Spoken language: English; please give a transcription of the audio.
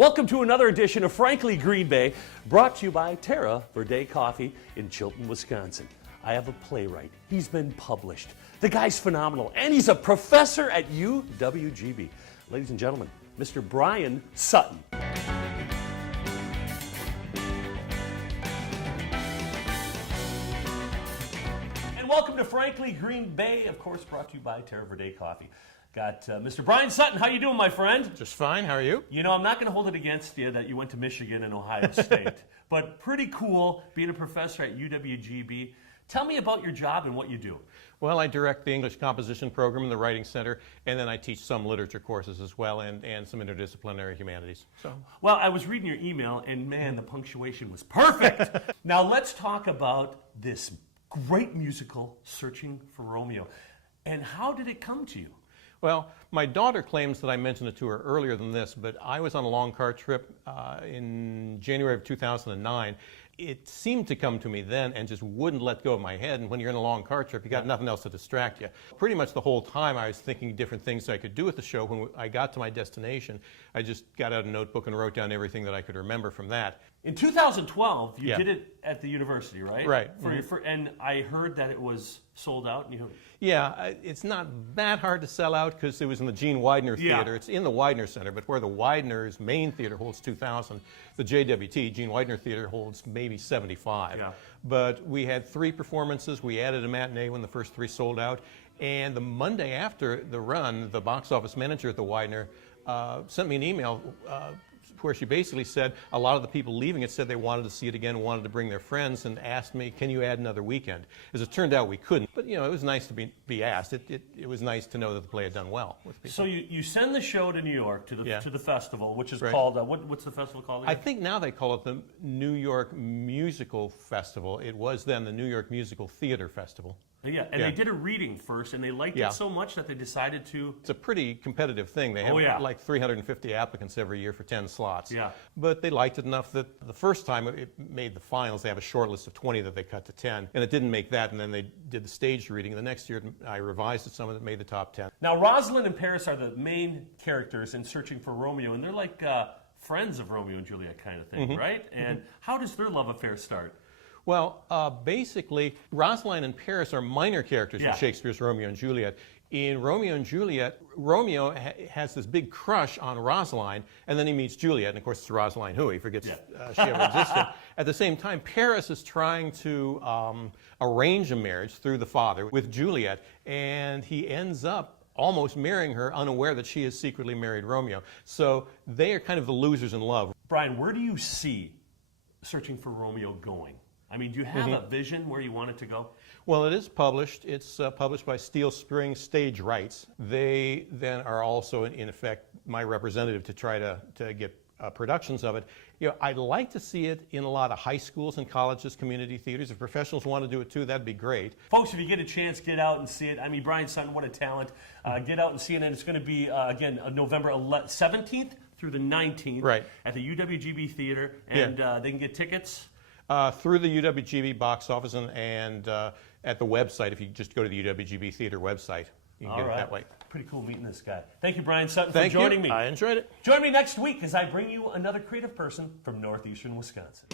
Welcome to another edition of Frankly Green Bay, brought to you by Terra Verde Coffee in Chilton, Wisconsin. I have a playwright. He's been published. The guy's phenomenal, and he's a professor at UWGB. Ladies and gentlemen, Mr. Brian Sutton. And welcome to Frankly Green Bay, of course, brought to you by Terra Verde Coffee. Got Mr. Brian Sutton. How you doing, my friend? Just fine. How are you? You know, I'm not going to hold it against you that you went to Michigan and Ohio State, but pretty cool being a professor at UWGB. Tell me about your job and what you do. Well, I direct the English Composition Program in the Writing Center, and then I teach some literature courses as well, and some interdisciplinary humanities. Well, I was reading your email, and man, the punctuation was perfect. Now, let's talk about this great musical, Searching for Romeo. And how did it come to you? Well, my daughter claims that I mentioned it to her earlier than this, but I was on a long car trip in January of 2009. It seemed to come to me then and just wouldn't let go of my head. And when you're in a long car trip, you got nothing else to distract you. Pretty much the whole time I was thinking different things I could do with the show. When I got to my destination, I just got out a notebook and wrote down everything that I could remember from that. In 2012, you did it at the university, right? Right. And I heard that it was sold out. And Yeah, it's not that hard to sell out because it was in the Gene Widener Theater. It's in the Widener Center, but where the Widener's main theater holds 2,000, the JWT, Gene Widener Theater, holds maybe 75. Yeah. But we had 3 performances. We added a matinee when the first 3 sold out. And the Monday after the run, the box office manager at the Widener sent me an email where she basically said a lot of the people leaving it said they wanted to see it again, wanted to bring their friends, and asked me, can you add another weekend? As it turned out, we couldn't. But, you know, it was nice to be asked. It was nice to know that the play had done well with people. So you send the show to New York, to the festival, which is called, what's the festival called again? I think now they call it the New York Musical Festival. It was then the New York Musical Theater Festival. Yeah, and they did a reading first, and they liked it so much that they decided to... It's a pretty competitive thing. They have like 350 applicants every year for 10 slots. Yeah. But they liked it enough that the first time it made the finals, they have a short list of 20 that they cut to 10. And it didn't make that, and then they did the staged reading. The next year, I revised it some, and it made the top 10. Now, Rosalind and Paris are the main characters in Searching for Romeo, and they're like friends of Romeo and Juliet kind of thing, right? And how does their love affair start? Well, basically, Rosalind and Paris are minor characters in Shakespeare's Romeo and Juliet. In Romeo and Juliet, Romeo has this big crush on Rosalind, and then he meets Juliet, and of course it's Rosalind who he forgets she ever existed. At the same time, Paris is trying to arrange a marriage through the father with Juliet, and he ends up almost marrying her, unaware that she has secretly married Romeo. So they are kind of the losers in love. Brian, where do you see Searching for Romeo going? I mean, do you have a vision where you want it to go? Well, it is published. It's published by Steel Spring Stage Rights. They then are also, in effect, my representative to try to get productions of it. You know, I'd like to see it in a lot of high schools and colleges, community theaters. If professionals want to do it too, that'd be great. Folks, if you get a chance, get out and see it. I mean, Brian Sutton, what a talent. Get out and see it, and it's going to be, again, November 17th through the 19th at the UWGB Theater, and they can get tickets. Through the UWGB box office and at the website. If you just go to the UWGB Theater website, you can get it that way. Pretty cool meeting this guy. Thank you, Brian Sutton, for joining me. I enjoyed it. Join me next week as I bring you another creative person from northeastern Wisconsin.